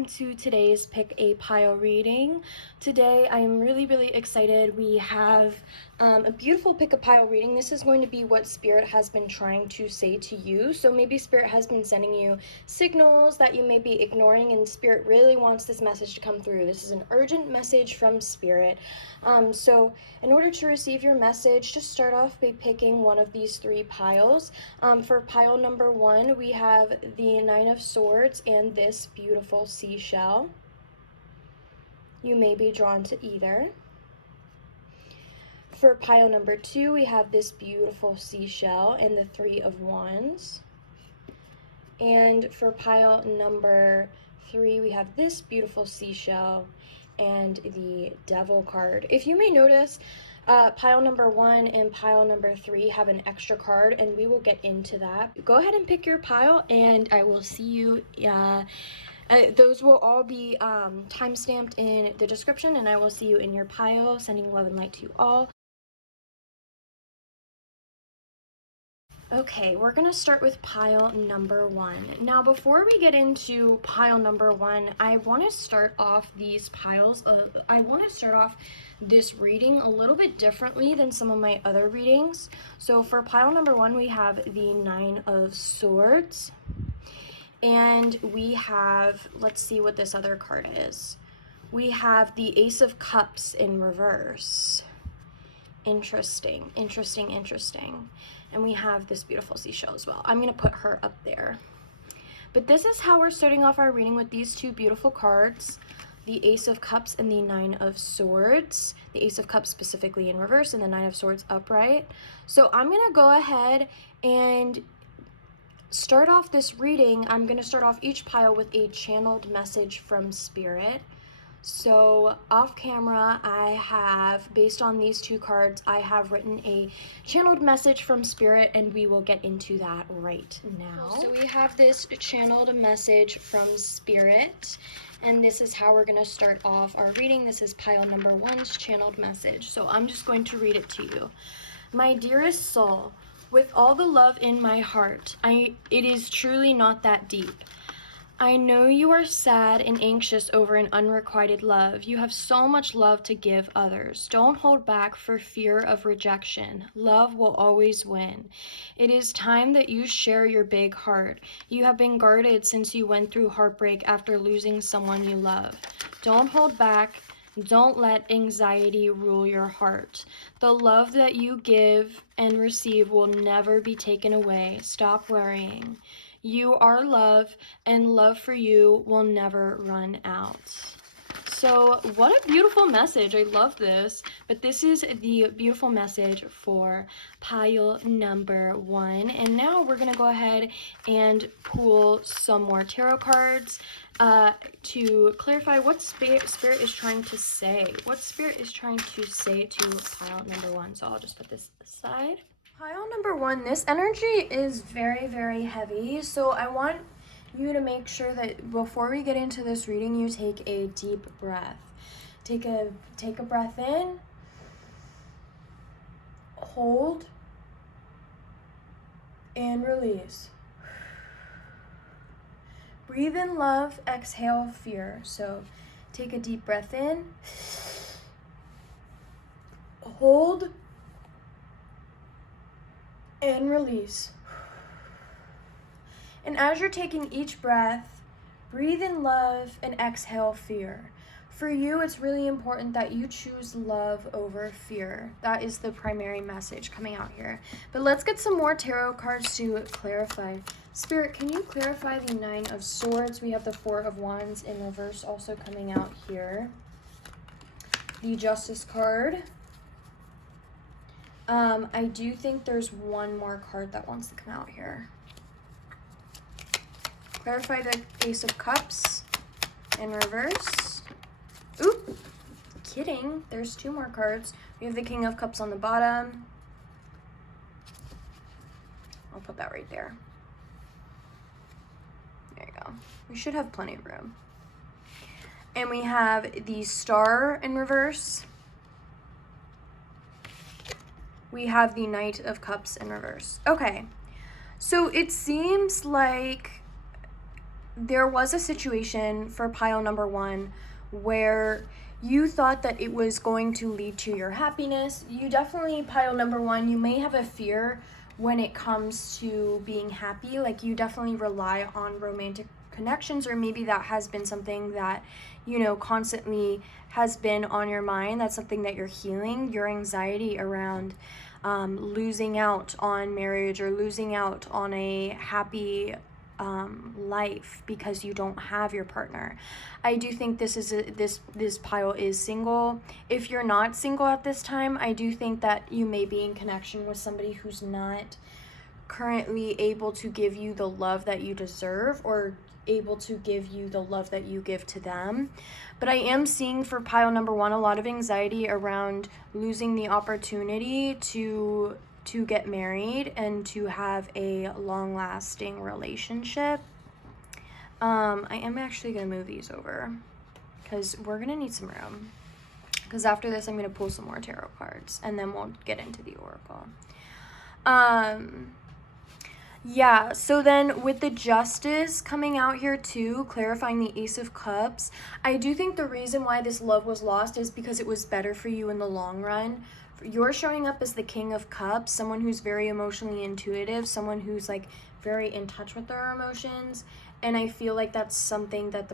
welcome to today's Pick a Pile reading. Today I am really excited. We have a beautiful Pick a Pile reading. This is going to be what Spirit has been trying to say to you. So maybe Spirit has been sending you signals that you may be ignoring, and Spirit really wants this message to come through. This is an urgent message from Spirit. So in order to receive your message, just start off by picking one of these three piles. For pile number 1, we have the 9 of Swords and this beautiful seashell. You may be drawn to either. For pile number 2, we have this beautiful seashell and the 3 of Wands. And for pile number 3, we have this beautiful seashell and the Devil card. If you may notice, pile number 1 and pile number 3 have an extra card, and we will get into that. Go ahead and pick your pile, and I will see you. Those will all be time-stamped in the description, and I will see you in your pile. Sending love and light to you all. Okay, we're gonna start with pile number 1. Now, before we get into pile number 1, I want to start off these piles. I want to start off this reading a little bit differently than some of my other readings. So for pile number 1, we have the 9 of Swords, and we have, let's see what this other card is. We have the Ace of Cups in reverse. Interesting. And we have this beautiful seashell as well. I'm going to put her up there. But this is how we're starting off our reading with these two beautiful cards, the Ace of Cups and the 9 of Swords. The Ace of Cups specifically in reverse and the 9 of Swords upright. So I'm going to go ahead and start off this reading. I'm going to start off each pile with a channeled message from Spirit. So off camera, I have, based on these two cards, I have written a channeled message from Spirit, and we will get into that right now. So we have this channeled message from Spirit, and this is how we're going to start off our reading. This is pile number 1's channeled message. So I'm just going to read it to you. My dearest soul, with all the love in my heart, it is truly not that deep. I know you are sad and anxious over an unrequited love. You have so much love to give others. Don't hold back for fear of rejection. Love will always win. It is time that you share your big heart. You have been guarded since you went through heartbreak after losing someone you love. Don't hold back. Don't let anxiety rule your heart. The love that you give and receive will never be taken away. Stop worrying. You are love, and love for you will never run out. So what a beautiful message. I love this. But this is the beautiful message for pile number 1. And now we're going to go ahead and pull some more tarot cards to clarify what Spirit is trying to say. What Spirit is trying to say to pile number 1. So I'll just put this aside. Pile number 1, this energy is very heavy, so I want you to make sure that before we get into this reading, you take a deep breath. Take a breath in, hold, and release. Breathe in love, exhale fear. So take a deep breath in, hold, and release. And as you're taking each breath, breathe in love and exhale fear. For you, it's really important that you choose love over fear. That is the primary message coming out here. But let's get some more tarot cards to clarify. Spirit, can you clarify the 9 of Swords? We have the 4 of Wands in reverse also coming out here. The Justice card. I do think there's one more card that wants to come out here. Clarify the Ace of Cups in reverse. Oop, kidding. There's 2 more cards. We have the King of Cups on the bottom. I'll put that right there. There you go. We should have plenty of room. And we have the Star in reverse. We have the Knight of Cups in reverse. Okay, so it seems like there was a situation for pile number one where you thought that it was going to lead to your happiness. You definitely, pile number one, you may have a fear when it comes to being happy. Like, you definitely rely on romantic connections, or maybe that has been something that, you know, constantly has been on your mind. That's something that you're healing, your anxiety around losing out on marriage or losing out on a happy life because you don't have your partner. I do think this pile is single. If you're not single at this time, I do think that you may be in connection with somebody who's not currently able to give you the love that you deserve, or able to give you the love that you give to them. But I am seeing for pile number one a lot of anxiety around losing the opportunity to get married and to have a long-lasting relationship. I am actually going to move these over because we're going to need some room. Because after this, I'm going to pull some more tarot cards, and then we'll get into the oracle. Yeah, so then with the Justice coming out here too, clarifying the Ace of Cups, I do think the reason why this love was lost is because it was better for you in the long run. You're showing up as the King of Cups, someone who's very emotionally intuitive, someone who's like very in touch with their emotions, and I feel like that's something that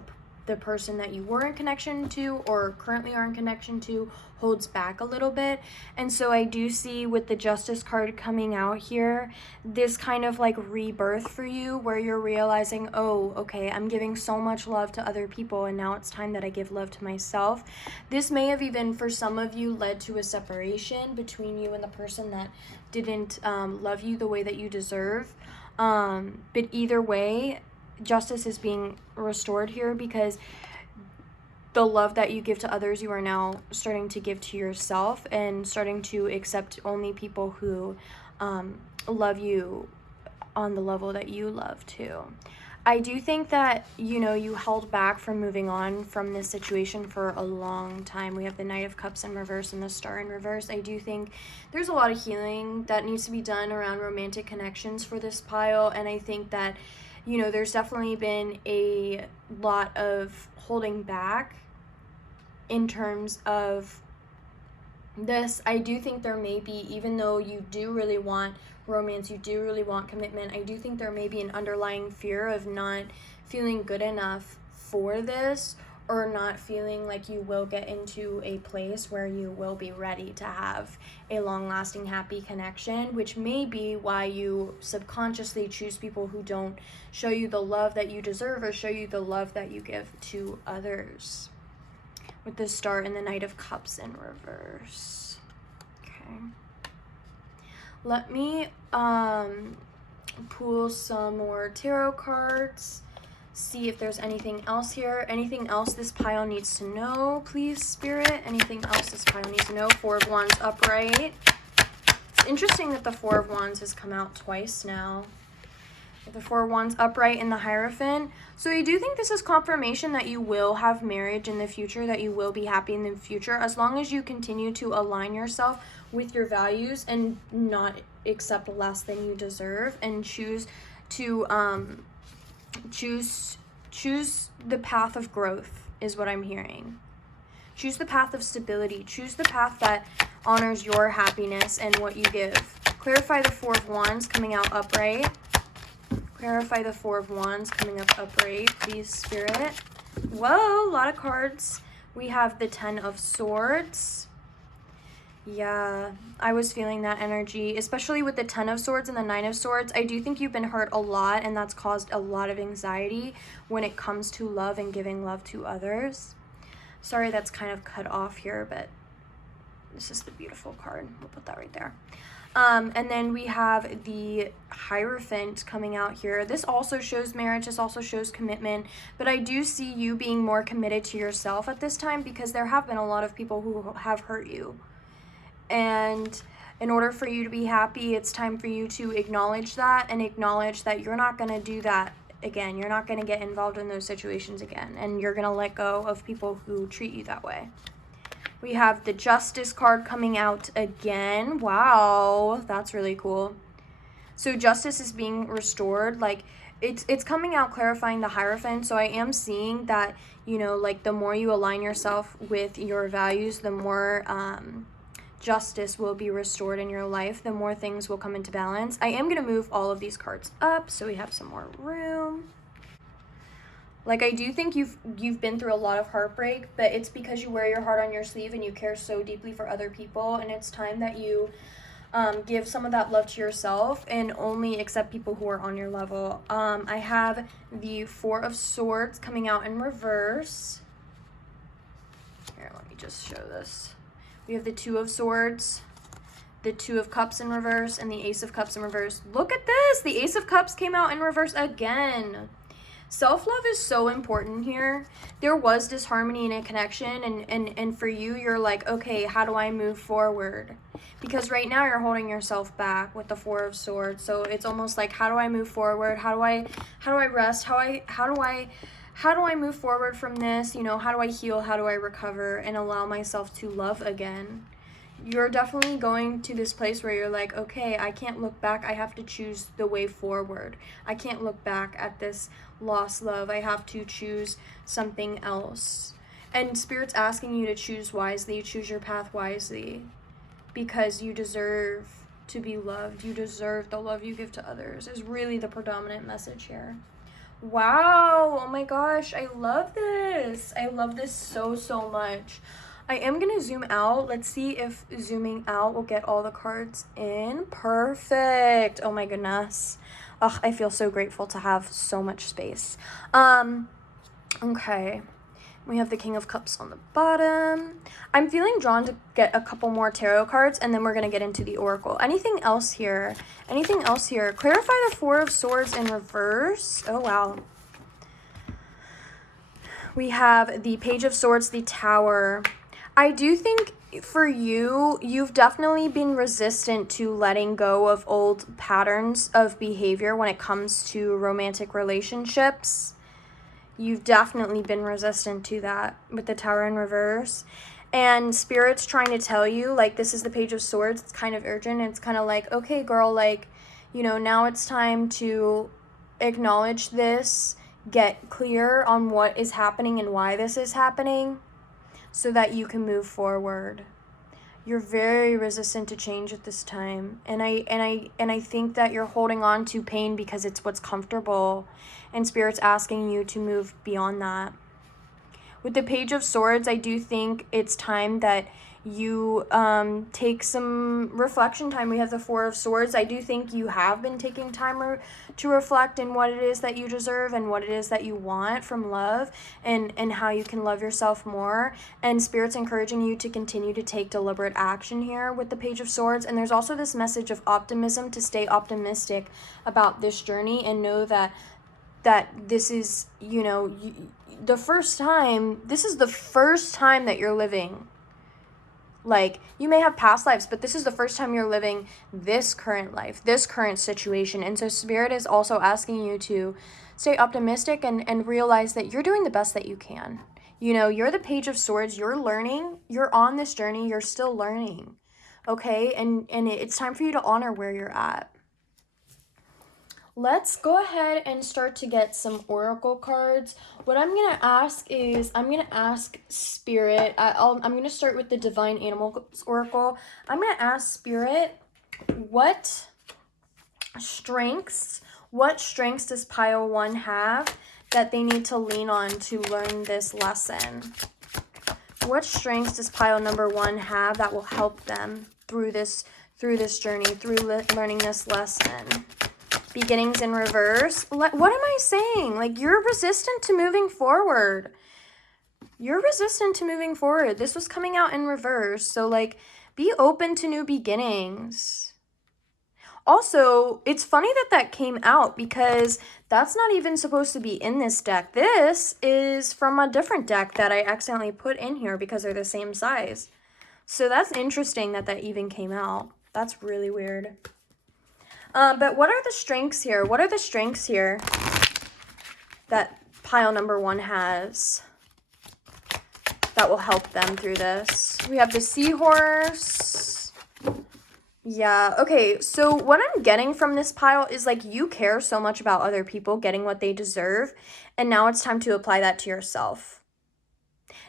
the person that you were in connection to or currently are in connection to holds back a little bit. And so I do see with the Justice card coming out here, this kind of like rebirth for you where you're realizing, oh, okay, I'm giving so much love to other people and now it's time that I give love to myself. This may have even, for some of you, led to a separation between you and the person that didn't love you the way that you deserve. But either way, Justice is being restored here because the love that you give to others, you are now starting to give to yourself and starting to accept only people who love you on the level that you love too. I do think that, you know, you held back from moving on from this situation for a long time. We have the Knight of Cups in reverse and the Star in reverse. I do think there's a lot of healing that needs to be done around romantic connections for this pile, and I think that, you know, there's definitely been a lot of holding back in terms of this. I do think there may be, even though you do really want romance, you do really want commitment, I do think there may be an underlying fear of not feeling good enough for this, or not feeling like you will get into a place where you will be ready to have a long-lasting happy connection, which may be why you subconsciously choose people who don't show you the love that you deserve or show you the love that you give to others. With the Star and the Knight of Cups in reverse. Okay. Let me pull some more tarot cards. See if there's anything else here. Anything else this pile needs to know, please, Spirit? Anything else this pile needs to know? Four of Wands upright. It's interesting that the Four of Wands has come out twice now. The Four of Wands upright in the Hierophant. So I do think this is confirmation that you will have marriage in the future, that you will be happy in the future, as long as you continue to align yourself with your values and not accept less than you deserve, and choose to choose the path of growth is what I'm hearing. Choose the path of stability. Choose the path that honors your happiness and what you give. Clarify the Four of Wands coming out upright. Clarify the Four of Wands coming up upright, please, Spirit. Whoa, a lot of cards. We have the Ten of Swords. Yeah, I was feeling that energy, especially with the Ten of Swords and the Nine of Swords. I do think you've been hurt a lot, and that's caused a lot of anxiety when it comes to love and giving love to others. Sorry that's kind of cut off here, but this is the beautiful card. We'll put that right there. And then we have the Hierophant coming out here. This also shows marriage. This also shows commitment. But I do see you being more committed to yourself at this time, because there have been a lot of people who have hurt you. And in order for you to be happy, it's time for you to acknowledge that, and acknowledge that you're not going to do that again. You're not going to get involved in those situations again. And you're going to let go of people who treat you that way. We have the Justice card coming out again. Wow, that's really cool. So justice is being restored. Like, it's coming out clarifying the Hierophant. So I am seeing that, you know, like the more you align yourself with your values, the more justice will be restored in your life, the more things will come into balance. I am going to move all of these cards up so we have some more room. Like, I do think you've been through a lot of heartbreak, but it's because you wear your heart on your sleeve and you care so deeply for other people, and it's time that you give some of that love to yourself and only accept people who are on your level. I have the Four of Swords coming out in reverse. Here, let me just show this. We have the Two of Swords, the Two of Cups in reverse, and the Ace of Cups in reverse. Look at this! The Ace of Cups came out in reverse again. Self-love is so important here. There was disharmony in a connection, and for you, you're like, okay, how do I move forward? Because right now you're holding yourself back with the Four of Swords. So it's almost like, how do I move forward? How do I rest? How do I move forward from this? You know, how do I heal? How do I recover and allow myself to love again? You're definitely going to this place where you're like, okay, I can't look back. I have to choose the way forward. I can't look back at this lost love. I have to choose something else. And Spirit's asking you to choose wisely, choose your path wisely, because you deserve to be loved. You deserve the love you give to others, is really the predominant message here. Wow, oh my gosh, I love this. I love this so, so much. I am going to zoom out. Let's see if zooming out will get all the cards in. Perfect. Oh my goodness. Ugh, I feel so grateful to have so much space. Okay. We have the King of Cups on the bottom. I'm feeling drawn to get a couple more tarot cards, and then we're going to get into the Oracle. Anything else here? Anything else here? Clarify the Four of Swords in reverse. Oh, wow. We have the Page of Swords, the Tower. I do think for you, you've definitely been resistant to letting go of old patterns of behavior when it comes to romantic relationships. You've definitely been resistant to that with the Tower in reverse. And Spirit's trying to tell you, like, this is the Page of Swords. It's kind of urgent. It's kind of like, okay, girl, like, you know, now it's time to acknowledge this, get clear on what is happening and why this is happening, so that you can move forward. You're very resistant to change at this time. And I think that you're holding on to pain because it's what's comfortable. And Spirit's asking you to move beyond that. With the Page of Swords, I do think it's time that you take some reflection time. We have the Four of Swords. I do think you have been taking time to reflect in what it is that you deserve and what it is that you want from love, and how you can love yourself more. And Spirit's encouraging you to continue to take deliberate action here with the Page of Swords. And there's also this message of optimism, to stay optimistic about this journey and know that this is, you know, this is the first time that you're living. Like, you may have past lives, but this is the first time you're living this current life, this current situation. And so Spirit is also asking you to stay optimistic and realize that you're doing the best that you can. You know, you're the Page of Swords. You're learning. You're on this journey. You're still learning. Okay? And it's time for you to honor where you're at. Let's go ahead and start to get some oracle cards. What I'm going to ask is, I'm going to ask Spirit. I'm going to start with the Divine Animals Oracle. I'm going to ask Spirit, what strengths does pile 1 have that they need to lean on to learn this lesson? What strengths does pile number 1 have that will help them through this journey, through learning this lesson? Beginnings in reverse. What am I saying? Like, you're resistant to moving forward. You're resistant to moving forward. This was coming out in reverse. So, like, be open to new beginnings. Also, it's funny that came out because that's not even supposed to be in this deck. This is from a different deck that I accidentally put in here because they're the same size. So that's interesting that even came out. That's really weird. But what are the strengths here? What are the strengths here that pile number 1 has that will help them through this? We have the Seahorse. Yeah, okay, so what I'm getting from this pile is like you care so much about other people getting what they deserve, and now it's time to apply that to yourself.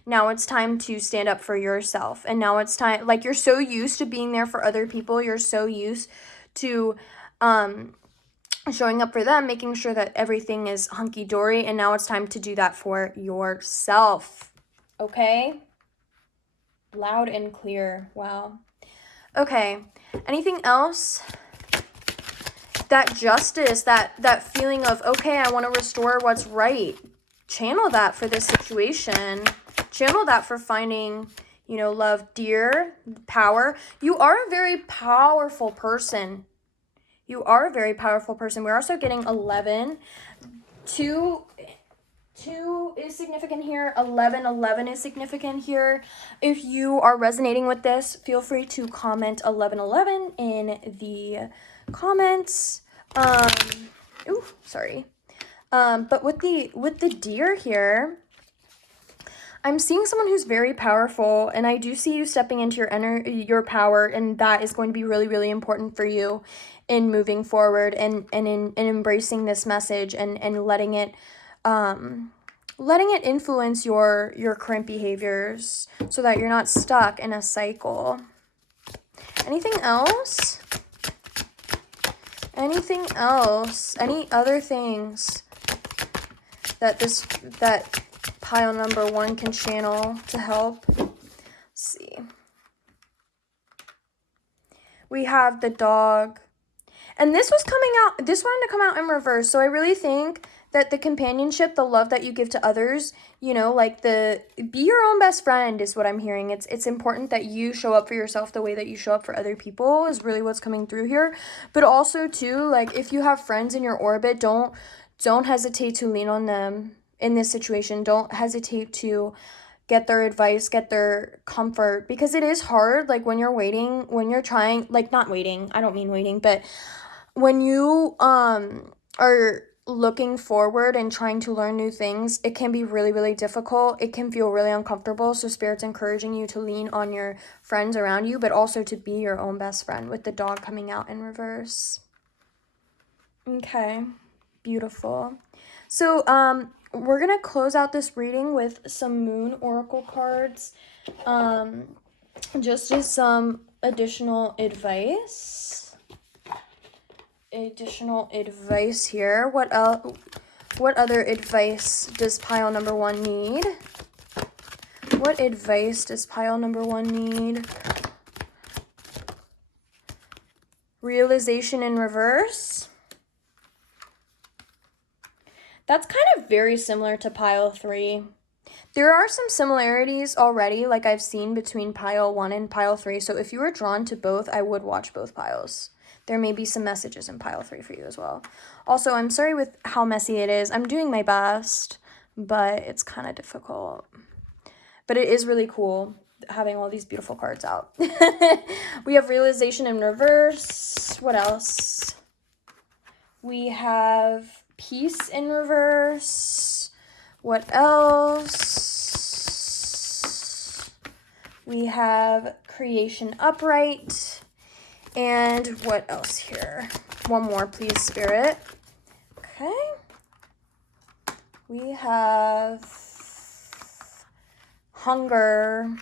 Now it's time to stand up for yourself, and now it's time, like you're so used to being there for other people, you're so used to showing up for them, making sure that everything is hunky-dory, and now it's time to do that for yourself, okay? Loud and clear, wow. Okay, anything else? That justice, that feeling of, okay, I want to restore what's right. Channel that for this situation. Channel that for finding, you know, love, dear, power. You are a very powerful person. You are a very powerful person. We're also getting 11. 2 is significant here. 11 is significant here. If you are resonating with this, feel free to comment 11 in the comments. Sorry. But with the deer here, I'm seeing someone who's very powerful, and I do see you stepping into your power, and that is going to be really, really important for you in moving forward and in embracing this message and letting it influence your current behaviors so that you're not stuck in a cycle. Anything else? Anything else? Any other things that pile number 1 can channel to help? Let's see. We have the dog. And this wanted to come out in reverse. So I really think that the companionship, the love that you give to others, you know, like be your own best friend is what I'm hearing. It's important that you show up for yourself the way that you show up for other people is really what's coming through here. But also too, like if you have friends in your orbit, don't hesitate to lean on them in this situation. Don't hesitate to get their advice, get their comfort, because it is hard, like when you're trying, like not waiting, I don't mean waiting, but when you are looking forward and trying to learn new things, it can be really, really difficult. It can feel really uncomfortable. So Spirit's encouraging you to lean on your friends around you, but also to be your own best friend with the dog coming out in reverse. Okay, beautiful. So we're gonna close out this reading with some moon oracle cards, just as some additional advice here. What other advice does pile number 1 need? What advice does pile number 1 need? Realization in reverse. That's kind of very similar to pile 3. There are some similarities already, like I've seen between pile 1 and pile 3. So if you were drawn to both, I would watch both piles. There may be some messages in pile 3 for you as well. Also, I'm sorry with how messy it is. I'm doing my best, but it's kind of difficult. But it is really cool having all these beautiful cards out. We have realization in reverse. What else? We have peace in reverse. What else? We have creation upright. And what else here? One more, please, Spirit. Okay. We have hunger.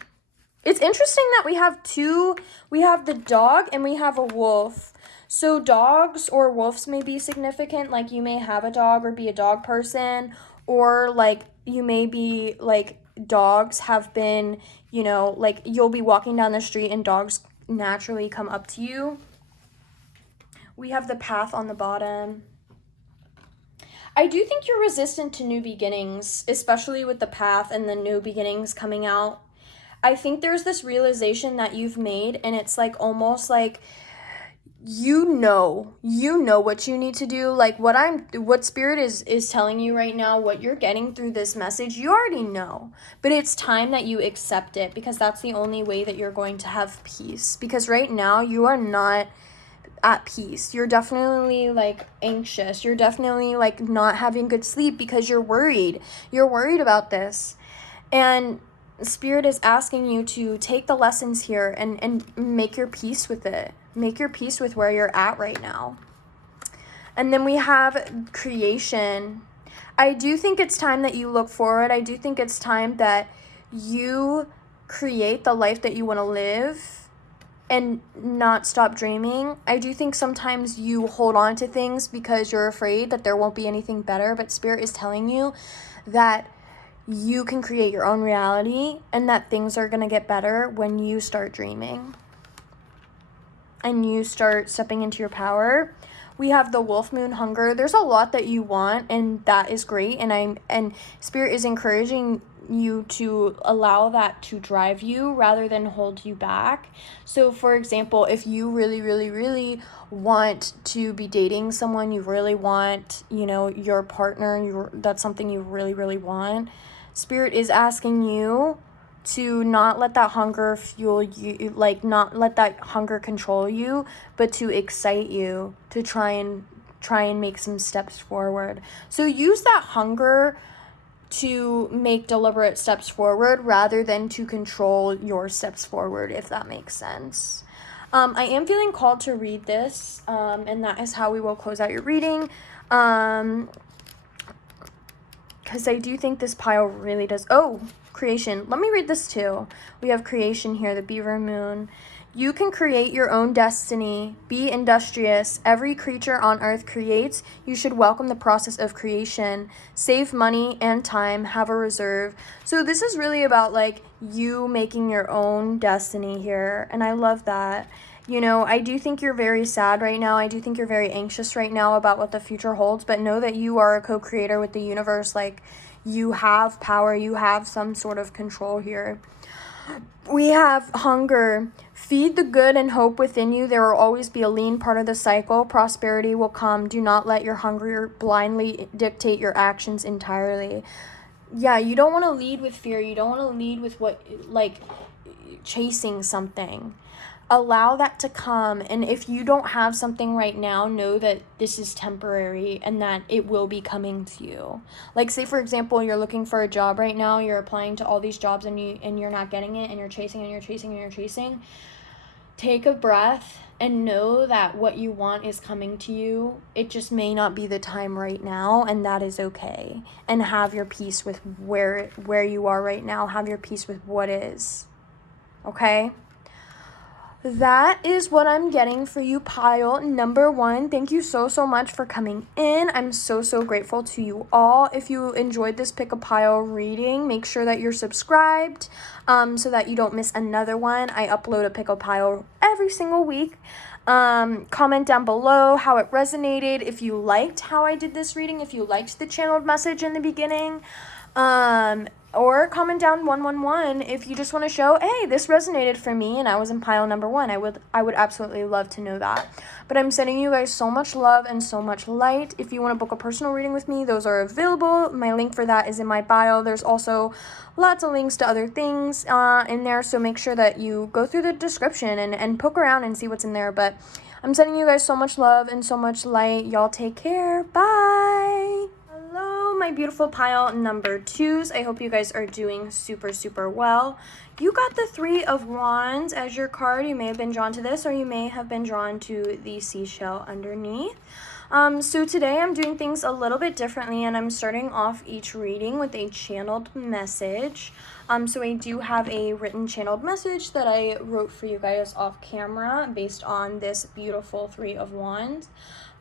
It's interesting that we have the dog and we have a wolf. So dogs or wolves may be significant, like you may have a dog or be a dog person, or like you may be like dogs have been, you know, like you'll be walking down the street and dogs naturally come up to you. We have the path on the bottom. I do think you're resistant to new beginnings, especially with the path and the new beginnings coming out. I think there's this realization that you've made, and it's like almost like you know what you need to do. Like what Spirit is telling you right now, what you're getting through this message, you already know. But it's time that you accept it, because that's the only way that you're going to have peace. Because right now you are not at peace. You're definitely like anxious. You're definitely like not having good sleep because you're worried. You're worried about this. And Spirit is asking you to take the lessons here and make your peace with it. Make your peace with where you're at right now. And then we have creation. I do think it's time that you look forward. I do think it's time that you create the life that you want to live and not stop dreaming. I do think sometimes you hold on to things because you're afraid that there won't be anything better, but Spirit is telling you that you can create your own reality and that things are going to get better when you start dreaming and you start stepping into your power. We have the wolf moon hunger. There's a lot that you want, and that is great. And Spirit is encouraging you to allow that to drive you rather than hold you back. So for example, if you really, really, really want to be dating someone, you really want, your partner, that's something you really, really want, Spirit is asking you to not let that hunger fuel you, like not let that hunger control you, but to excite you, to try and make some steps forward. So use that hunger to make deliberate steps forward rather than to control your steps forward, if that makes sense. I am feeling called to read this, and that is how we will close out your reading. Because I do think this pile really does. Oh, creation. Let me read this too. We have creation here, the beaver moon. You can create your own destiny. Be industrious. Every creature on earth creates. You should welcome the process of creation. Save money and time. Have a reserve. So this is really about like you making your own destiny here. And I love that. I do think you're very sad right now. I do think you're very anxious right now about what the future holds, but know that you are a co-creator with the universe. Like, you have power. You have some sort of control here. We have hunger. Feed the good and hope within you. There will always be a lean part of the cycle. Prosperity will come. Do not let your hunger blindly dictate your actions entirely. Yeah, you don't want to lead with fear. You don't want to lead with chasing something. Allow that to come, and if you don't have something right now, know that this is temporary and that it will be coming to you. Like, say for example, you're looking for a job right now, you're applying to all these jobs and you're not getting it, and you're chasing and you're chasing and you're chasing. Take a breath and know that what you want is coming to you. It just may not be the time right now, and that is okay. And have your peace with where you are right now. Have your peace with what is. Okay? That is what I'm getting for you, pile number 1. Thank you so much for coming in. I'm so grateful to you all. If you enjoyed this pick a pile reading, make sure that you're subscribed so that you don't miss another one. I upload a pick a pile every single week. Comment down below how it resonated, if you liked how I did this reading, if you liked the channeled message in the beginning. Or comment down 111 if you just want to show, hey, this resonated for me and I was in pile number 1. I would absolutely love to know that. But I'm sending you guys so much love and so much light. If you want to book a personal reading with me, those are available. My link for that is in my bio. There's also lots of links to other things in there, so make sure that you go through the description and poke around and see what's in there. But I'm sending you guys so much love and so much light. Y'all take care. Bye. Hello, my beautiful pile number 2s. I hope you guys are doing super well. You got the 3 of Wands as your card. You may have been drawn to this, or you may have been drawn to the seashell underneath. So today I'm doing things a little bit differently, and I'm starting off each reading with a channeled message. So I do have a written channeled message that I wrote for you guys off camera based on this beautiful 3 of Wands.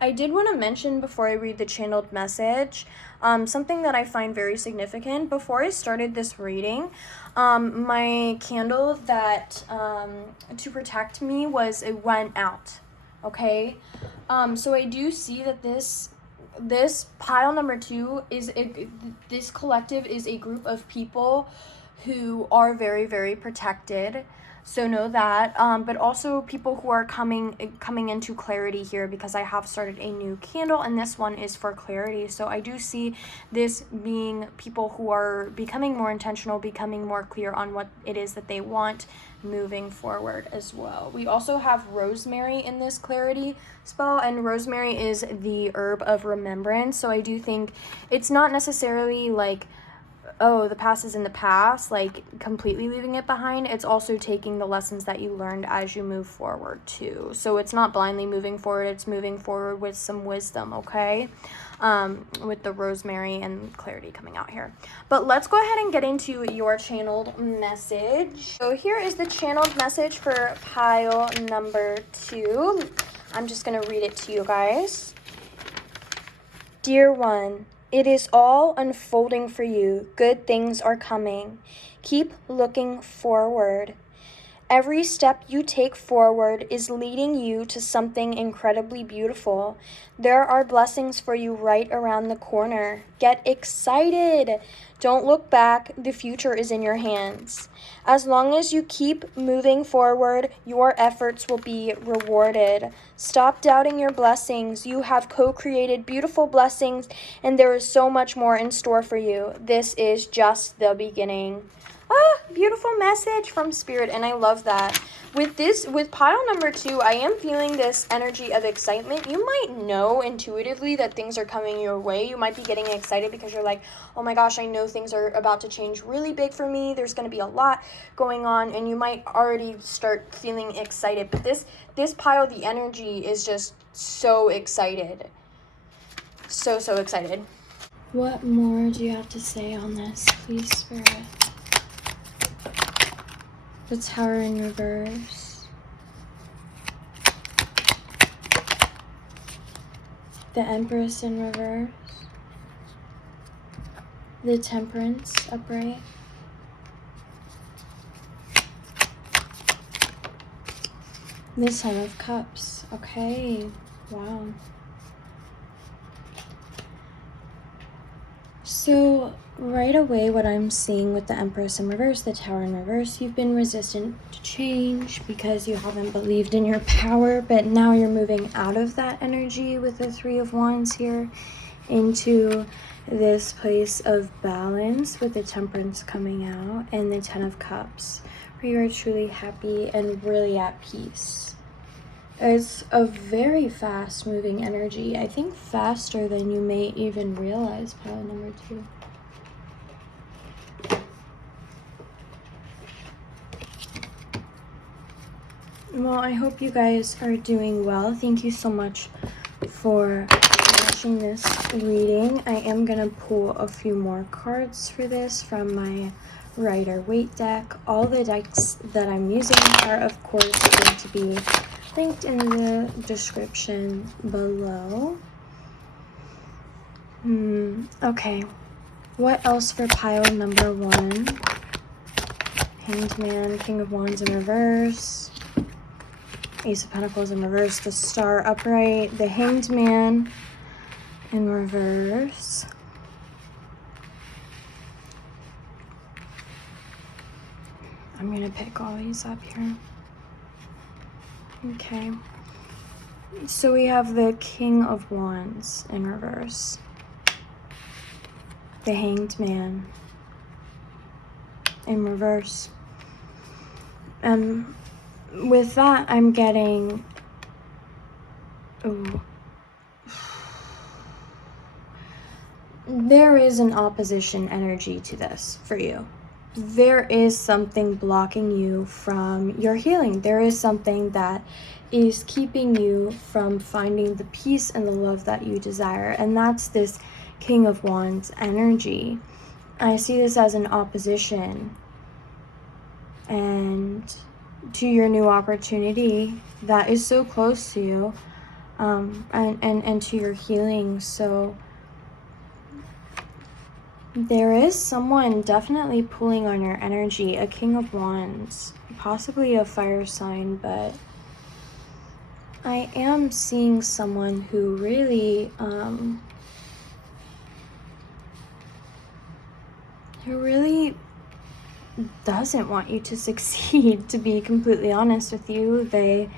I did want to mention before I read the channeled message, something that I find very significant. Before I started this reading, my candle that to protect me it went out. Okay, so I do see that this pile number 2 is this collective is a group of people who are very protected. So know that, but also people who are coming into clarity here, because I have started a new candle and this one is for clarity. So I do see this being people who are becoming more intentional, becoming more clear on what it is that they want moving forward as well. We also have rosemary in this clarity spell, and rosemary is the herb of remembrance. So I do think it's not necessarily like oh, the past is in the past, like completely leaving it behind. It's also taking the lessons that you learned as you move forward too. So it's not blindly moving forward, it's moving forward with some wisdom, okay? With the rosemary and clarity coming out here. But let's go ahead and get into your channeled message. So here is the channeled message for pile number 2. I'm just going to read it to you guys. Dear one, it is all unfolding for you. Good things are coming. Keep looking forward. Every step you take forward is leading you to something incredibly beautiful. There are blessings for you right around the corner. Get excited. Don't look back. The future is in your hands. As long as you keep moving forward, your efforts will be rewarded. Stop doubting your blessings. You have co-created beautiful blessings, and there is so much more in store for you. This is just the beginning. Beautiful message from Spirit, and I love that. With pile number 2, I am feeling this energy of excitement. You might know intuitively that things are coming your way. You might be getting excited because you're like, oh my gosh, I know things are about to change really big for me. There's going to be a lot going on, and you might already start feeling excited. But this pile, the energy is just so excited. So excited. What more do you have to say on this, please, Spirit? The Tower in reverse. The Empress in reverse. The Temperance upright. The Ten of Cups. Okay. Wow. So right away, what I'm seeing with the Empress in reverse, the Tower in reverse, you've been resistant to change because you haven't believed in your power, but now you're moving out of that energy with the Three of Wands here into this place of balance with the Temperance coming out and the Ten of Cups, where you are truly happy and really at peace. It's a very fast moving energy. I think faster than you may even realize, pile number 2. Well, I hope you guys are doing well. Thank you so much for watching this reading. I am going to pull a few more cards for this from my Waite deck. All the decks that I'm using are, of course, going to be linked in the description below. Okay. What else for pile number 1? Hanged Man, King of Wands in reverse. Ace of Pentacles in reverse. The Star upright. The Hanged Man in reverse. I'm going to pick all these up here. Okay. So we have the King of Wands in reverse. The Hanged Man in reverse. With that, I'm getting... Ooh. There is an opposition energy to this for you. There is something blocking you from your healing. There is something that is keeping you from finding the peace and the love that you desire. And that's this King of Wands energy. I see this as an opposition and to your new opportunity that is so close to you, and to your healing. So there is someone definitely pulling on your energy, a King of Wands, possibly a fire sign, but I am seeing someone who really doesn't want you to succeed, to be completely honest with you. They're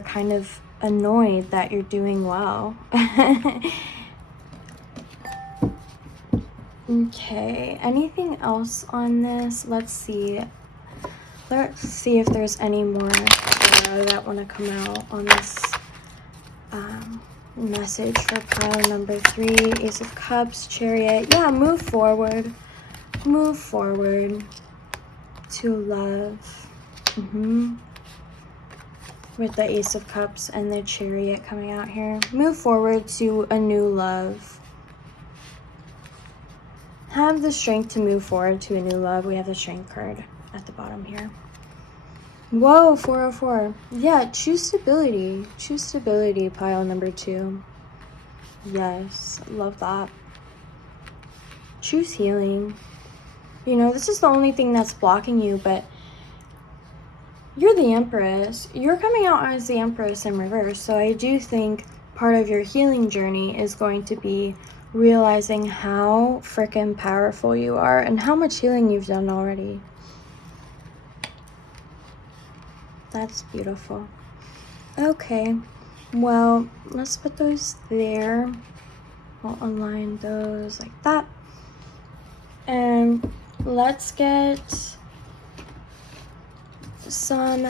kind of annoyed that you're doing well. Okay, anything else on this? Let's see if there's any more that want to come out on this Message for pile number 3, Ace of Cups, Chariot. Yeah, move forward. Move forward to love. With the Ace of Cups and the Chariot coming out here. Move forward to a new love. Have the strength to move forward to a new love. We have the Strength card at the bottom here. Whoa, 404. Yeah, choose stability. Choose stability, pile number 2. Yes, love that. Choose healing. You know, this is the only thing that's blocking you, but you're the Empress. You're coming out as the Empress in reverse. So I do think part of your healing journey is going to be realizing how freaking powerful you are and how much healing you've done already. That's beautiful. Okay, well, let's put those there. I'll align those like that. And let's get some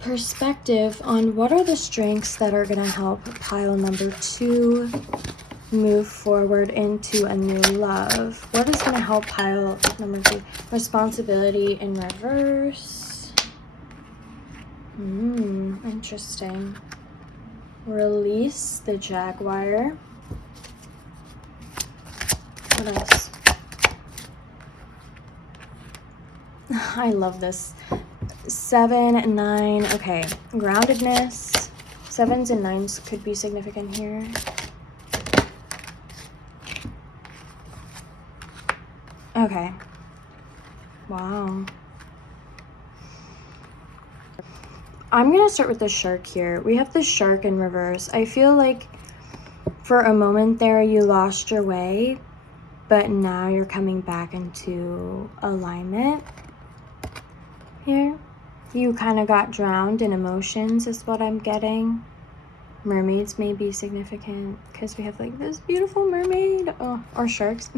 perspective on what are the strengths that are going to help pile number 2 move forward into a new love. What is going to help pile number 2? Responsibility in reverse. Interesting. Release the Jaguar. What else? I love this. 7, 9. Okay, groundedness. 7s and 9s could be significant here. Okay. Wow. I'm gonna start with the Shark here. We have the Shark in reverse. I feel like for a moment there you lost your way, but now you're coming back into alignment here. You kind of got drowned in emotions is what I'm getting. Mermaids may be significant because we have like this beautiful mermaid. Oh, or sharks.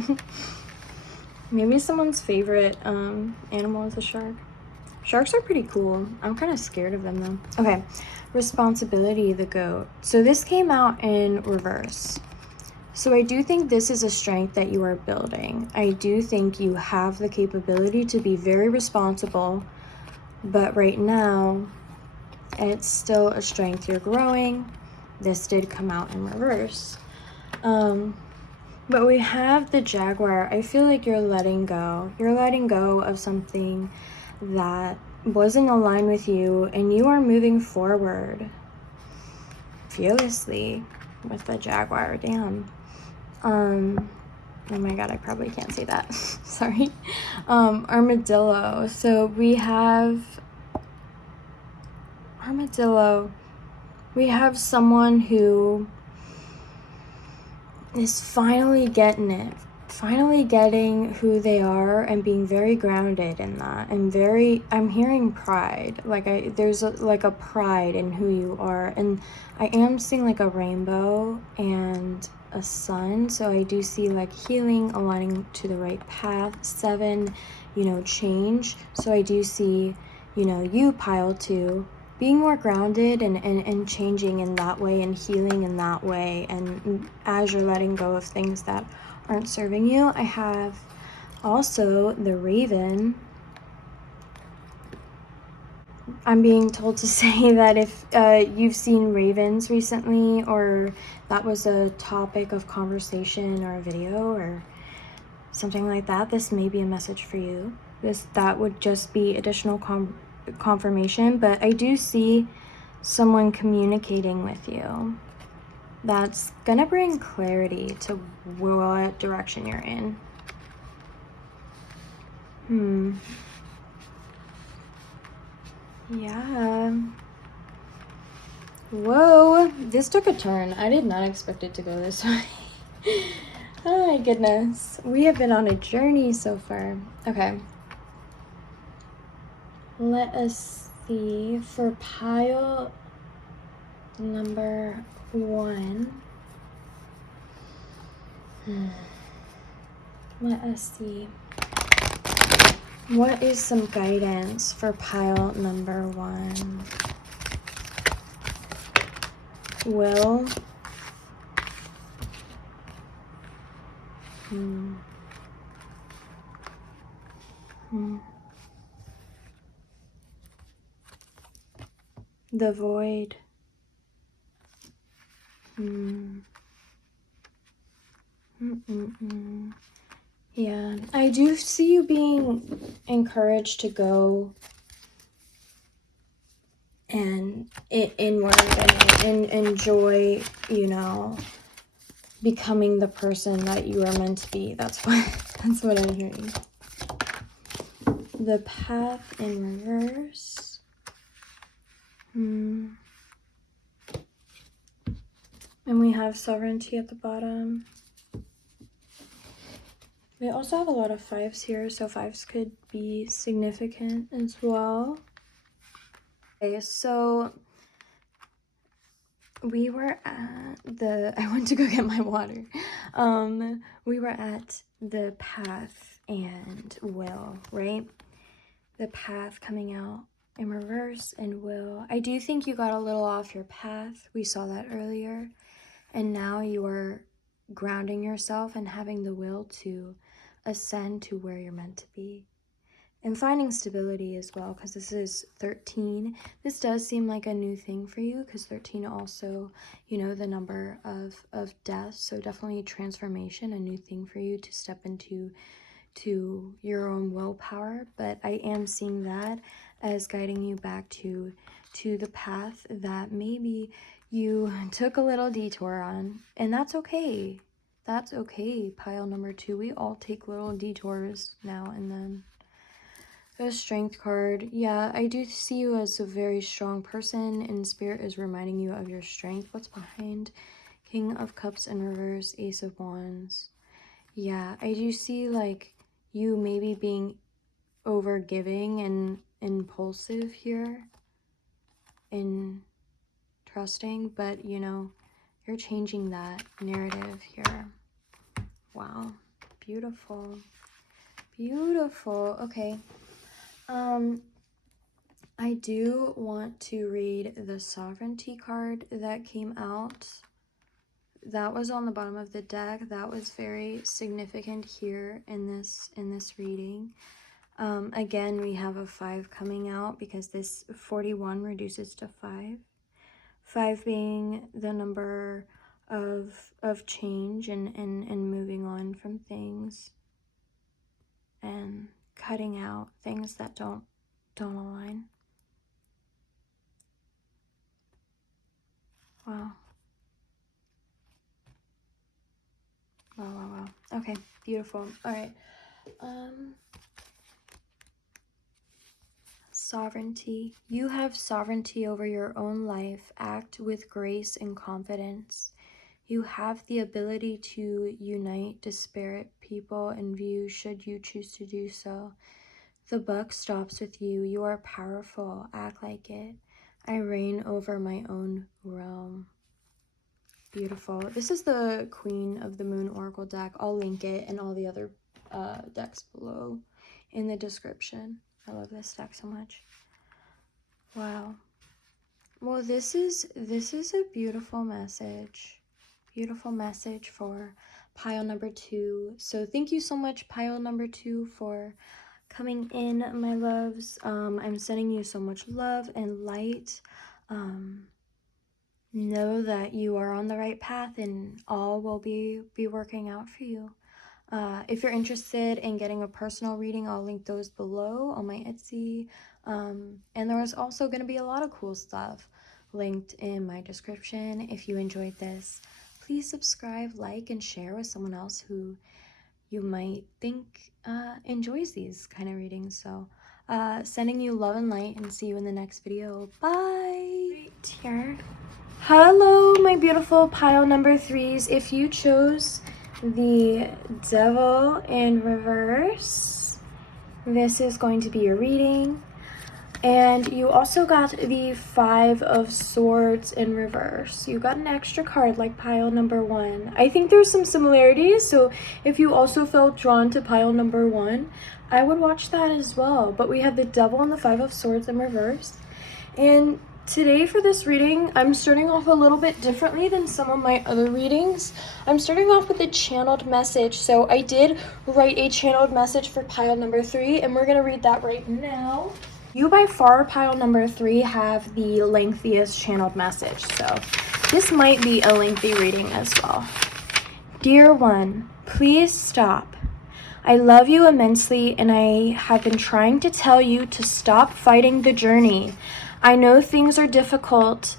Maybe someone's favorite animal is a shark. Sharks are pretty cool. I'm kind of scared of them though. Okay, responsibility, the goat. So this came out in reverse. So I do think this is a strength that you are building. I do think you have the capability to be very responsible, but right now it's still a strength you're growing. This did come out in reverse. But we have the Jaguar. I feel like you're letting go. You're letting go of something that wasn't aligned with you, and you are moving forward fearlessly with the Jaguar. Damn. Oh my god, I probably can't say that. Sorry. Armadillo. So we have Armadillo. We have someone who is finally getting it. Finally getting who they are and being very grounded in that. And I'm hearing pride. Like there's like a pride in who you are. And I am seeing like a rainbow and a sun. So I do see like healing, aligning to the right path. 7, you know, change. So I do see, you know, you pile 2 being more grounded and changing in that way and healing in that way. And as you're letting go of things that aren't serving you, I have also the Raven. I'm being told to say that if you've seen ravens recently, or that was a topic of conversation or a video or something like that, this may be a message for you. That would just be additional confirmation, but I do see someone communicating with you that's gonna bring clarity to what direction you're in. Yeah. Whoa, this took a turn. I did not expect it to go this way. Oh my goodness. We have been on a journey so far. Okay. Let us see for pile number 1. Let us see. What is some guidance for pile number 1? will. The void. Yeah, I do see you being encouraged to go and inward and enjoy, you know, becoming the person that you are meant to be. That's what I'm hearing. The path in reverse. And we have sovereignty at the bottom. We also have a lot of fives here, so fives could be significant as well. Okay, so we were at I went to go get my water. We were at the path and will, right? The path coming out in reverse and will. I do think you got a little off your path. We saw that earlier. And now you are grounding yourself and having the will to ascend to where you're meant to be. And finding stability as well, because this is 13. This does seem like a new thing for you, because 13 also, you know, the number of death. So definitely transformation, a new thing for you to step into your own willpower. But I am seeing that as guiding you back to the path that maybe you took a little detour on. And that's okay. That's okay, pile number 2. We all take little detours now and then. The strength card. Yeah, I do see you as a very strong person, and spirit is reminding you of your strength. What's behind? King of Cups in reverse, Ace of Wands. Yeah, I do see like you maybe being over giving and impulsive here in trusting, but you know, you're changing that narrative here. Wow, beautiful, beautiful. Okay. I do want to read the sovereignty card that came out. That was on the bottom of the deck. That was very significant here in this reading. Again, we have a 5 coming out because this 41 reduces to 5. 5 being the number of change and moving on from things and cutting out things that don't align. Wow. Wow. Okay, beautiful. All right. Sovereignty. You have sovereignty over your own life. Act with grace and confidence. You have the ability to unite disparate people and views should you choose to do so. The buck stops with you. You are powerful. Act like it. I reign over my own realm. Beautiful. This is the Queen of the Moon Oracle deck. I'll link it and all the other decks below in the description. I love this deck so much. Wow. Well, this is a beautiful message. Beautiful message for pile number 2. So thank you so much, pile number 2, for coming in, my loves. I'm sending you so much love and light. Know that you are on the right path and all will be working out for you. If you're interested in getting a personal reading, I'll link those below on my Etsy. And there is also going to be a lot of cool stuff linked in my description. If you enjoyed this, please subscribe, like, and share with someone else who you might think enjoys these kind of readings. So sending you love and light, and see you in the next video. Bye. Right here. Hello, my beautiful pile number 3s. If you chose the Devil in reverse, this is going to be your reading. And you also got the 5 of Swords in reverse. You got an extra card like pile number 1. I think there's some similarities, so if you also felt drawn to pile number 1, I would watch that as well. But we have the Devil and the 5 of Swords in reverse. And Today for this reading, I'm starting off a little bit differently than some of my other readings. I'm starting off with a channeled message. So I did write a channeled message for pile number 3, and we're going to read that right now. You by far, pile number 3, have the lengthiest channeled message. So this might be a lengthy reading as well. Dear one, please stop. I love you immensely, and I have been trying to tell you to stop fighting the journey. I know things are difficult,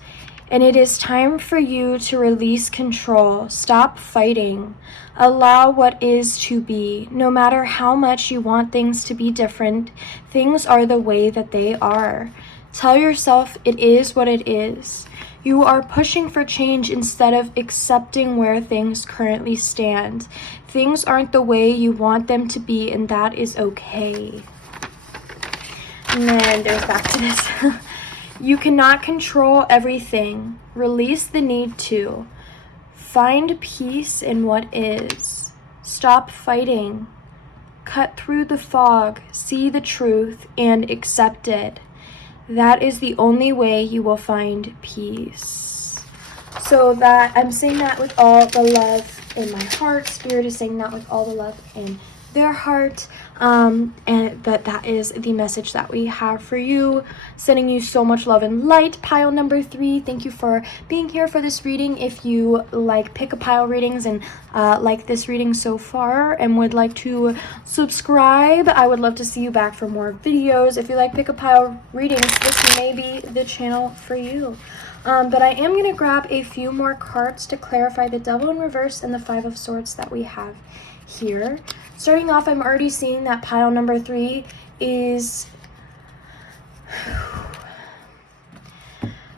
and it is time for you to release control. Stop fighting. Allow what is to be. No matter how much you want things to be different, things are the way that they are. Tell yourself it is what it is. You are pushing for change instead of accepting where things currently stand. Things aren't the way you want them to be, and that is okay. And then there's back to this. You cannot control everything. Release the need to. Find peace in what is. Stop fighting. Cut through the fog, see the truth, and accept it. That is the only way you will find peace. So that I'm saying that with all the love in my heart. Spirit is saying that with all the love in their heart. And that is the message that we have for you. Sending you so much love and light. Pile number 3, thank you for being here for this reading. If you like pick a pile readings and like this reading so far and would like to subscribe, I would love to see you back for more videos. If you like pick a pile readings, this may be the channel for you. But I am going to grab a few more cards to clarify the Devil in Reverse and the Five of Swords that we have here. Starting off, I'm already seeing that pile number 3 is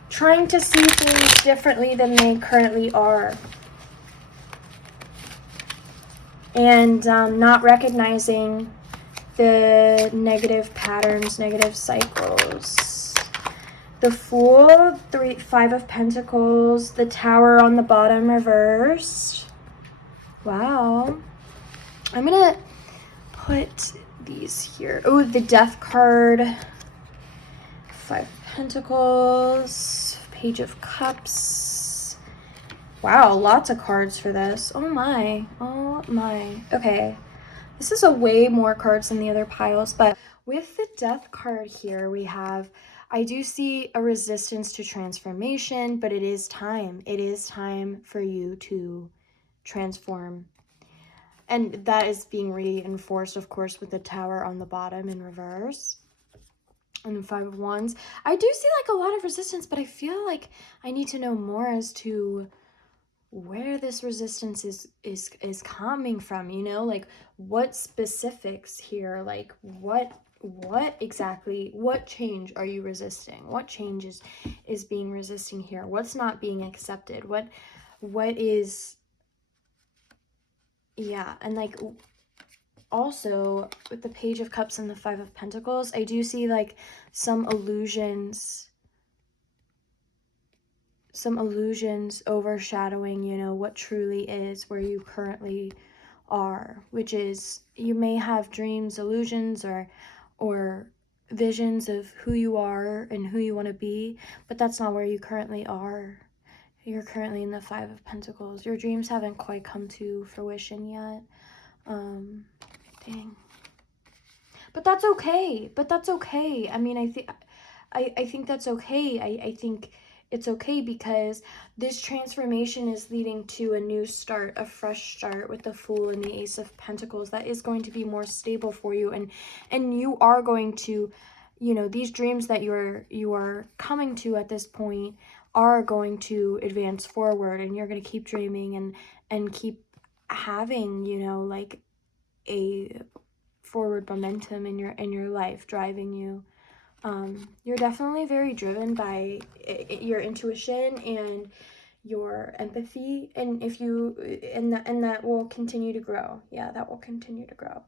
trying to see things differently than they currently are. And not recognizing the negative patterns, negative cycles. The Fool, 5 of Pentacles, the Tower on the bottom reversed. Wow. I'm going to put these here. Oh, the Death card, 5 of Pentacles, Page of Cups. Wow, lots of cards for this. Oh my. Oh my. Okay. This is a way more cards than the other piles, but with the Death card here, we have, I do see a resistance to transformation, but it is time. It is time for you to transform. And that is being reinforced, of course, with the Tower on the bottom in reverse. And the 5 of Wands. I do see like a lot of resistance, but I feel like I need to know more as to where this resistance is coming from, you know, like what specifics here, like what exactly, what change are you resisting? What change is being resisting here? What's not being accepted? What is, yeah. And like also with the Page of Cups and the 5 of Pentacles, I do see like some illusions overshadowing, you know, what truly is where you currently are, which is you may have dreams, illusions, or visions of who you are and who you want to be, but that's not where you currently are. You're currently in the 5 of Pentacles. Your dreams haven't quite come to fruition yet. Dang. But that's okay. I mean, I think that's okay. I think it's okay because this transformation is leading to a new start, a fresh start with the Fool and the Ace of Pentacles that is going to be more stable for you, and you are going to, you know, these dreams that you are coming to at this point are going to advance forward, and you're going to keep dreaming and keep having, you know, like a forward momentum in your life driving you. You're definitely very driven by your intuition and your empathy, and if you and that will continue to grow. Yeah, that will continue to grow.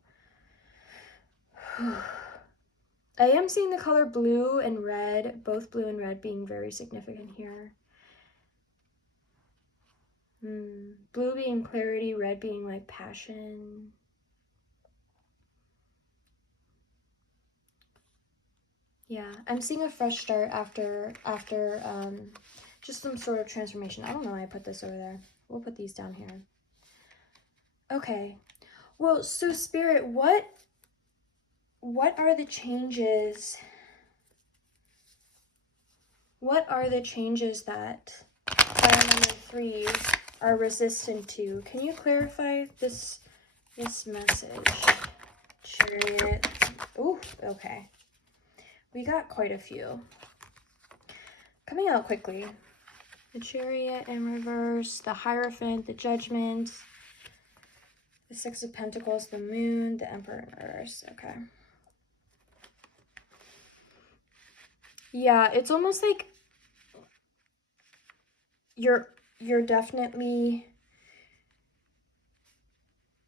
I am seeing the color blue and red, both blue and red being very significant here. Blue being clarity, red being like passion. Yeah, I'm seeing a fresh start after just some sort of transformation. I don't know why I put this over there. We'll put these down here. Okay. Well, so Spirit, what are the changes? What are the changes that pile number 3 are resistant to? Can you clarify this message? Chariot. Ooh, okay. We got quite a few. Coming out quickly. The Chariot in reverse, the Hierophant, the Judgment, the Six of Pentacles, the Moon, the Emperor in reverse. Okay. Yeah, it's almost like you're definitely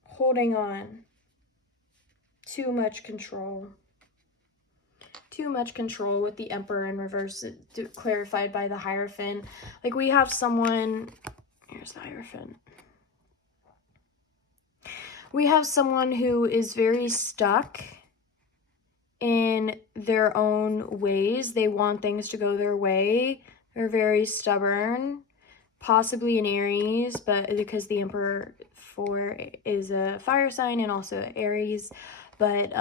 holding on. Too much control. Too much control with the Emperor in reverse, clarified by the Hierophant. Like we have someone, here's the Hierophant. We have someone who is very stuck in their own ways. They want things to go their way. They're very stubborn, possibly an Aries, but because the Emperor is a fire sign and also Aries, but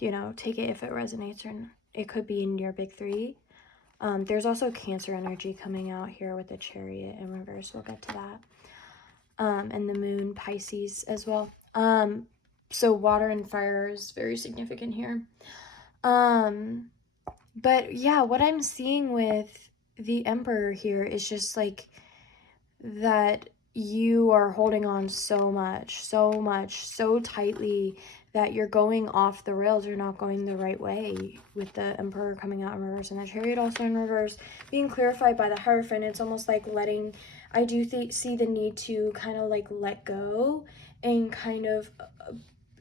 you know, take it if it resonates, or it could be in your big 3. There's also Cancer energy coming out here with the Chariot in reverse. We'll get to that. And the Moon, Pisces as well. So water and fire is very significant here. But yeah, what I'm seeing with the Emperor here is just like that you are holding on so much, so tightly that you're going off the rails. You're not going the right way with the Emperor coming out in reverse and the Chariot also in reverse, being clarified by the Hierophant. It's almost like letting, I do see the need to kind of like let go and kind of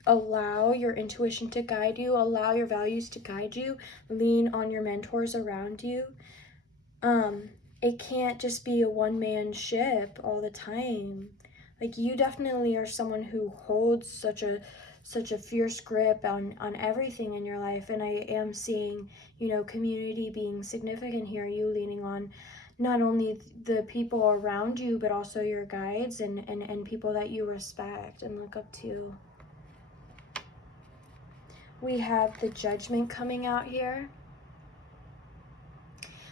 allow your intuition to guide you, allow your values to guide you, lean on your mentors around you. It can't just be a one-man ship all the time. Like, you definitely are someone who holds such a fierce grip on everything in your life, and I am seeing, you know, community being significant here, you leaning on not only the people around you, but also your guides and people that you respect and look up to. We have the Judgment coming out here.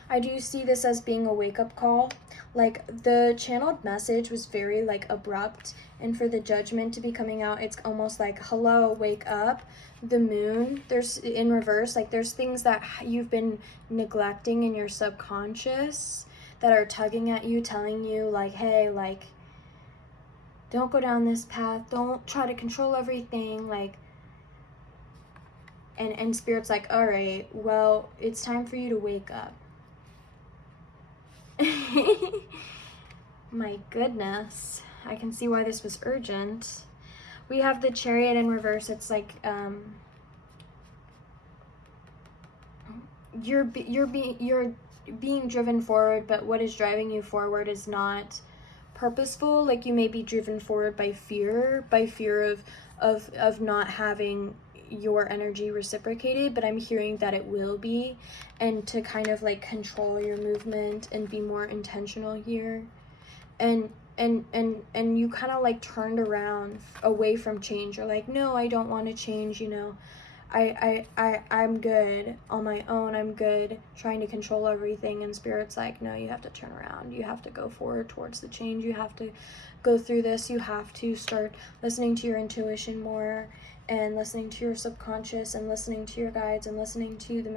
I do see this as being a wake-up call. Like, the channeled message was very, like, abrupt. And for the Judgment to be coming out, it's almost like, hello, wake up. The Moon, there's, in reverse, like, there's things that you've been neglecting in your subconscious that are tugging at you, telling you, like, hey, like, don't go down this path. Don't try to control everything. Like, and Spirit's like, all right, well, it's time for you to wake up. My goodness, I can see why this was urgent. We have the Chariot in reverse. It's like you're being driven forward, but what is driving you forward is not purposeful. Like, you may be driven forward by fear of not having your energy reciprocated, but I'm hearing that it will be, and to kind of like control your movement and be more intentional here. And you kind of like turned around away from change. You're like, no, I don't want to change, you know. I'm good on my own. I'm good trying to control everything. And Spirit's like, no, you have to turn around. You have to go forward towards the change. You have to go through this. You have to start listening to your intuition more, and listening to your subconscious, and listening to your guides, and listening to the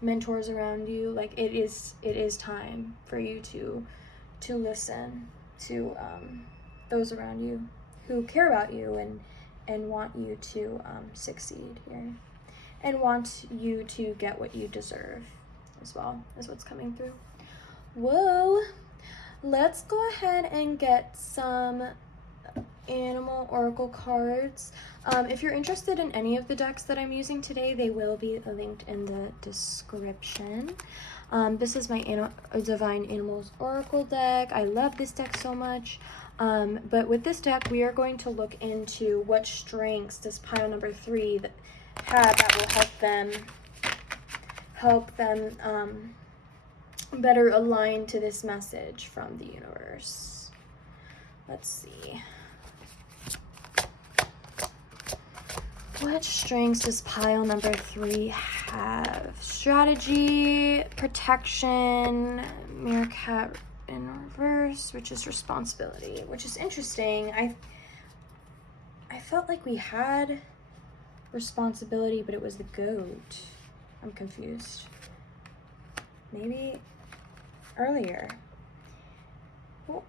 mentors around you. Like, it is time for you to listen to those around you who care about you and want you to succeed here, and want you to get what you deserve as well, is what's coming through. Whoa, let's go ahead and get some animal oracle cards. If you're interested in any of the decks that I'm using today, they will be linked in the description. This is my Divine Animals Oracle deck. I love this deck so much. But with this deck, we are going to look into what strengths does pile number 3 have that will help them better align to this message from the universe. Let's see. What strengths does pile number 3 have? Strategy, protection, meerkat in reverse, which is responsibility, which is interesting. I felt like we had responsibility, but it was the goat. I'm confused. Maybe earlier. Oh,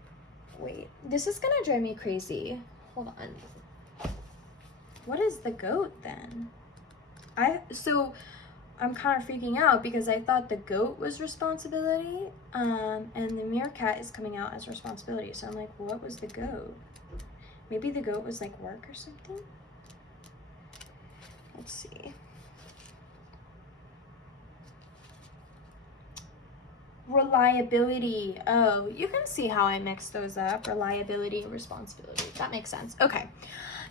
wait, this is gonna drive me crazy. Hold on. What is the goat then? So I'm kind of freaking out because I thought the goat was responsibility, and the meerkat is coming out as responsibility. So I'm like, what was the goat? Maybe the goat was like work or something? Let's see. Reliability. Oh, you can see how I mixed those up. Reliability and responsibility. That makes sense. Okay.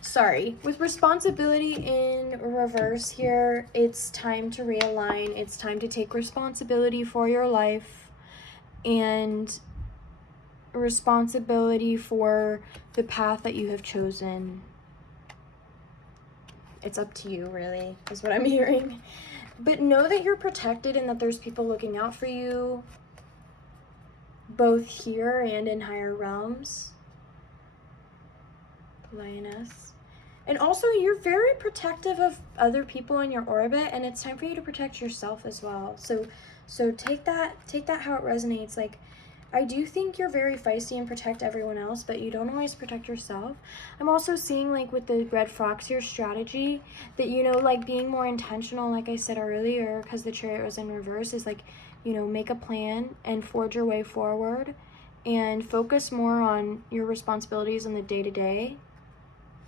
Sorry. With responsibility in reverse here, it's time to realign. It's time to take responsibility for your life and responsibility for the path that you have chosen. It's up to you, really, is what I'm hearing. But know that you're protected and that there's people looking out for you, both here and in higher realms. Lioness. And also, you're very protective of other people in your orbit, and it's time for you to protect yourself as well. So take that how it resonates. Like, I do think you're very feisty and protect everyone else, but you don't always protect yourself. I'm also seeing, like, with the red fox here strategy, that, you know, like, being more intentional, like I said earlier, because the chariot was in reverse, is like, you know, make a plan and forge your way forward and focus more on your responsibilities in the day-to-day.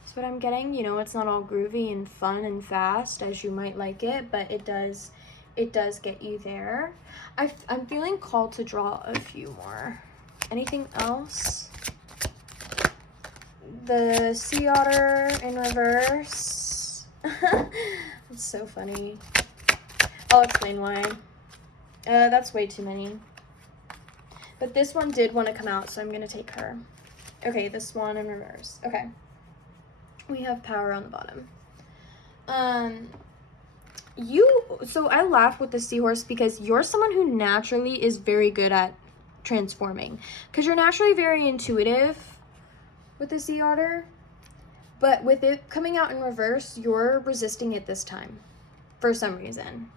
That's what I'm getting. You know, it's not all groovy and fun and fast as you might like it, but it does get you there. I'm feeling called to draw a few more. Anything else? The sea otter in reverse. It's so funny. I'll explain why. That's way too many. But this one did want to come out, so I'm going to take her. Okay, the swan in reverse. Okay. We have power on the bottom. So I laugh with the seahorse because you're someone who naturally is very good at transforming. Because you're naturally very intuitive with the sea otter. But with it coming out in reverse, you're resisting it this time. For some reason.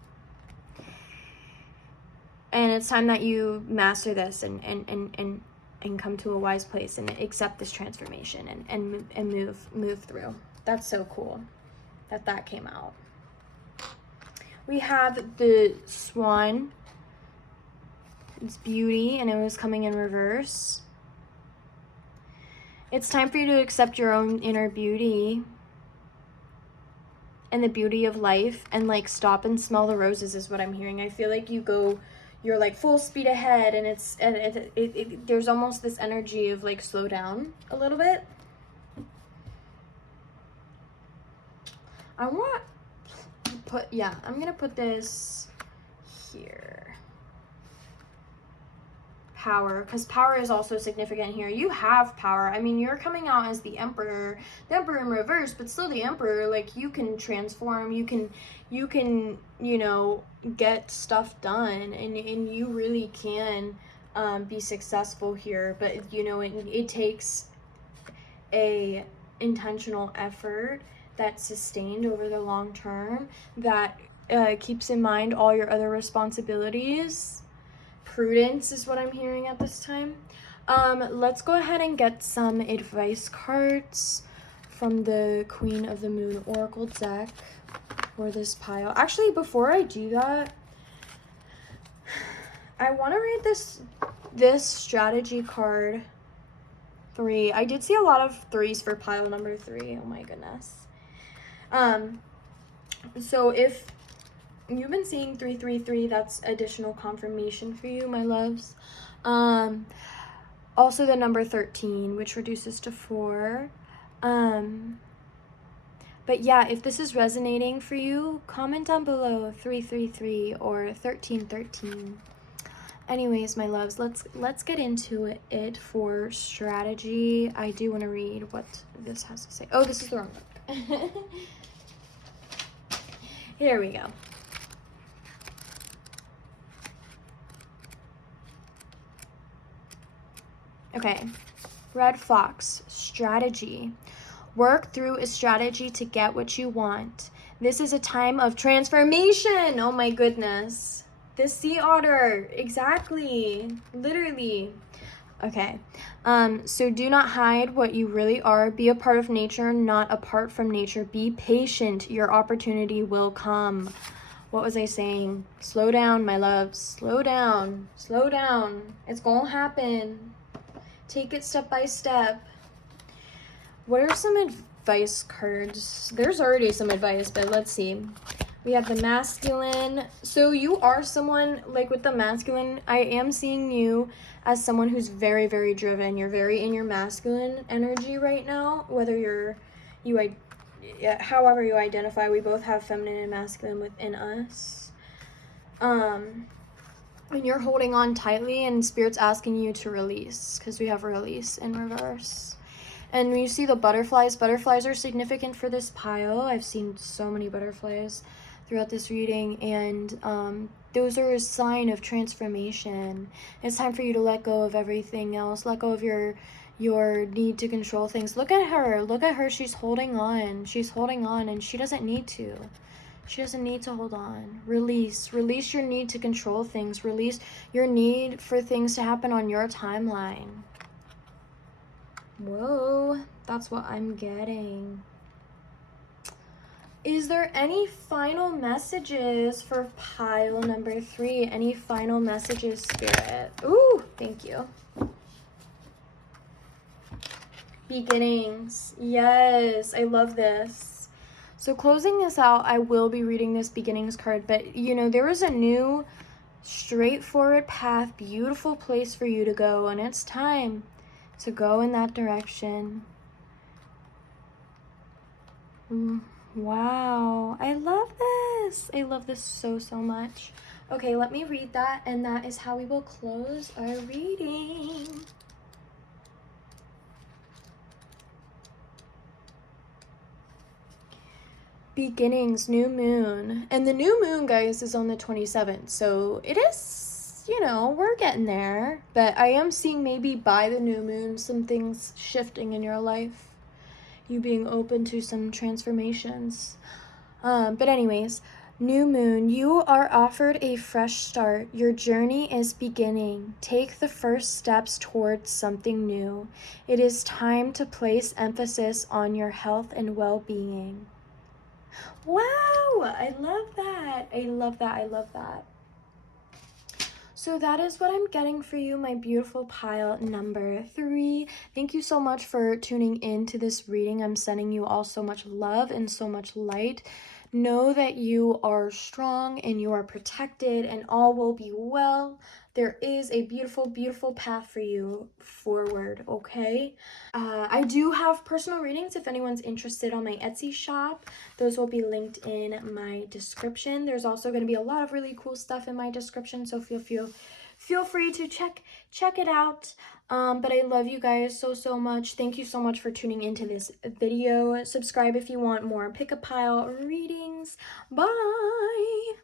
And it's time that you master this and come to a wise place and accept this transformation and move through. That's so cool that came out. We have the swan. It's beauty, and it was coming in reverse. It's time for you to accept your own inner beauty and the beauty of life, and like stop and smell the roses is what I'm hearing. I feel like you're like full speed ahead, and there's almost this energy of like slow down a little bit. I'm gonna put this here. Power, because power is also significant here. You have power. I mean, you're coming out as the emperor in reverse, but still the emperor. Like, you can transform, you can you know, get stuff done, and you really can be successful here. But you know, it takes a intentional effort that's sustained over the long term, that keeps in mind all your other responsibilities. Prudence is what I'm hearing at this time. Let's go ahead and get some advice cards from the Queen of the Moon Oracle deck for this pile. Actually, before I do that, I want to read this strategy card 3. I did see a lot of 3s for pile number 3. Oh my goodness. So if you've been seeing 333, that's additional confirmation for you, my loves. Also the number 13, which reduces to 4. But yeah, if this is resonating for you, comment down below 333 or 1313. Anyways, my loves, let's get into it for strategy. I do want to read what this has to say. Oh, this is the wrong book. Here we go. Okay. Red Fox, strategy. Work through a strategy to get what you want. This is a time of transformation. Oh my goodness. The sea otter, exactly, literally. Okay, so do not hide what you really are. Be a part of nature, not apart from nature. Be patient. Your opportunity will come. What was I saying? Slow down, my loves. Slow down. Slow down. It's gonna happen. Take it step by step. What are some advice cards? There's already some advice, but let's see. We have the masculine. So you are someone, like with the masculine, I am seeing you as someone who's very, very driven. You're very in your masculine energy right now, whether however you identify. We both have feminine and masculine within us. And you're holding on tightly, and Spirit's asking you to release, because we have release in reverse. And you see the butterflies. Butterflies are significant for this pile. I've seen so many butterflies throughout this reading, and those are a sign of transformation. It's time for you to let go of everything else. Let go of your need to control things. Look at her. She's holding on, and she doesn't need to. She doesn't need to hold on. Release your need to control things. Release your need for things to happen on your timeline. Whoa, that's what I'm getting. Is there any final messages for pile number 3? Any final messages, Spirit? Ooh, thank you. Beginnings. Yes, I love this. So closing this out, I will be reading this beginnings card, but you know, there is a new straightforward path, beautiful place for you to go, and it's time to go in that direction. Wow, I love this. I love this so, so much. Okay, let me read that, and that is how we will close our reading. Beginnings, new moon. And the new moon, guys, is on the 27th. So it is, you know, we're getting there. But I am seeing maybe by the new moon some things shifting in your life. You being open to some transformations. But anyways, new moon, you are offered a fresh start. Your journey is beginning. Take the first steps towards something new. It is time to place emphasis on your health and well-being. Wow, I love that. I love that. I love that. So that is what I'm getting for you, my beautiful pile number 3. Thank you so much for tuning in to this reading. I'm sending you all so much love and so much light. Know that you are strong and you are protected, and all will be well. There is a beautiful, beautiful path for you forward, okay? I do have personal readings if anyone's interested on my Etsy shop. Those will be linked in my description. There's also going to be a lot of really cool stuff in my description, so feel free to check it out. But I love you guys so, so much. Thank you so much for tuning into this video. Subscribe if you want more pick a pile readings. Bye!